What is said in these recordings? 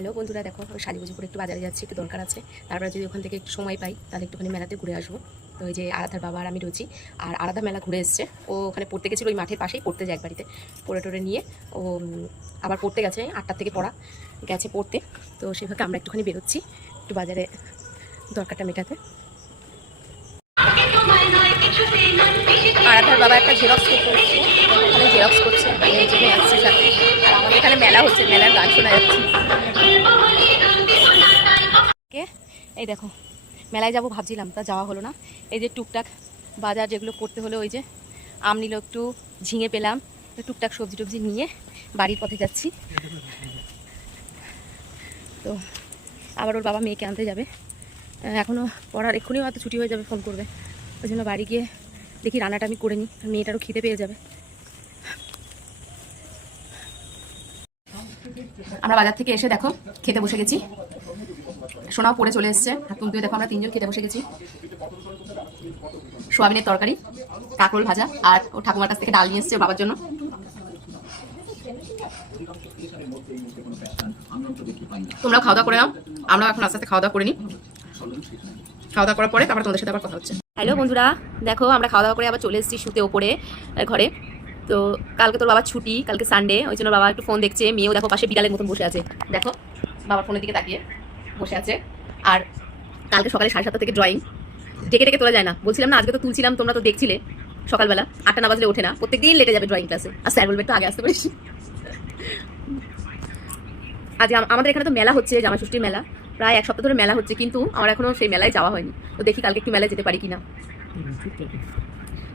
Hello বন্ধুরা, দেখো আমি সাজুগুজু করে একটু বাজারে যাচ্ছি, একটু দরকার আছে। তারপরে যদি ওখান থেকে একটু সময় পাই তাহলে একটুখানি মেলাতে ঘুরে আসবো। তো ওই যে আরাধার বাবা আর আমি রয়েছি। আর আরাধা মেলা ঘুরে এসছে, ও ওখানে পড়তে গেছিলো, ওই মাঠের পাশেই পড়তে যায় এক বাড়িতে, পড়ে টোরে নিয়ে ও আবার পড়তে গেছে 8টার থেকে পড়া গেছে পড়তে। তো সেভাবে আমরা একটুখানি বেরোচ্ছি একটু বাজারে দরকারটা মেটাতে। আরাধার বাবা একটা জেরক্স করতে হচ্ছে, ওখানে জেরক্স করছে, আমি এই জন্য আসছি সাথে। আর আমাদের এখানে মেলা হচ্ছে, মেলার গান শোনা যাচ্ছে। এই দেখো মেলায় যাবো ভাবছিলাম, তা যাওয়া হলো না। এই যে টুকটাক বাজার যেগুলো করতে হলো, ওই যে আম নিল একটু, ঝিঙে পেলাম, টুকটাক সবজি টবজি নিয়ে বাড়ির পথে যাচ্ছি। তো আবার ওর বাবা মেয়েকে আনতে যাবে, এখনও পড়ার এক্ষুনি হয়তো ছুটি হয়ে যাবে, ফোন করবে। ওই জন্য বাড়ি গিয়ে দেখি রান্নাটা আমি করে নিই, মেয়েটারও খিদে পেয়ে যাবে। আমরা বাজার থেকে এসে দেখো খেতে বসে গেছি, সোনাও পড়ে চলে এসছে, হাত তুলতে দেখো আমরা 3জন খেতে বসে গেছি। সোয়াবিনের তরকারি, কাঁকরোল ভাজা, আর ও ঠাকুমার কাছ থেকে ডাল নিয়ে এসছে বাবার জন্য। তোমরা খাওয়া দাওয়া করে নাও, আমরা এখন আস্তে আস্তে খাওয়া দাওয়া করে নিই। খাওয়া দাওয়া করার পরে তারপর তোমাদের সাথে আবার কথা হচ্ছে। হ্যালো বন্ধুরা, দেখো আমরা খাওয়া দাওয়া করে আবার চলে এসেছি শুতে ওপরে ঘরে। তো কালকে তোর বাবার ছুটি, কালকে সানডে, ওই জন্য বাবা একটু ফোন দেখছে, মেয়েও দেখো পাশে বিড়ালের মতন বসে আছে, দেখো বাবার ফোনের দিকে তাকিয়ে বসে আছে। আর কালকে সকালে 7:30 থেকে ড্রয়িং, ডেকে ডেকে তোলা যায় না, বলছিলাম না আজকে তো তুলছিলাম, তোমরা তো দেখছিলে সকালবেলা 8টা না বাজলে ওঠে না, প্রত্যেকদিন লেটে যাবে ড্রয়িং ক্লাসে। আর স্যার বলবে একটু আগে আসতে পারিস। আজ আমাদের এখানে তো মেলা হচ্ছে, জামাষষ্ঠীর মেলা, প্রায় 1 সপ্তাহ ধরে মেলা হচ্ছে, কিন্তু আমার এখনো সেই মেলায় যাওয়া হয়নি। তো দেখি কালকে একটু মেলায় যেতে পারি কিনা।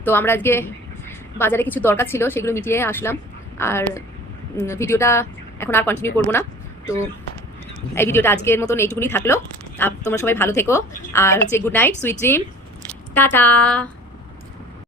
তো আমরা আজকে বাজারে কিছু দরকার ছিল, সেগুলো মিটিয়ে আসলাম। আর ভিডিওটা এখন আর কন্টিনিউ করবো না। তো এই ভিডিওটা আজকের মতন এইটুকুনি থাকলো। তোমরা সবাই ভালো থেকো, আর হচ্ছে good night, sweet dream, tata.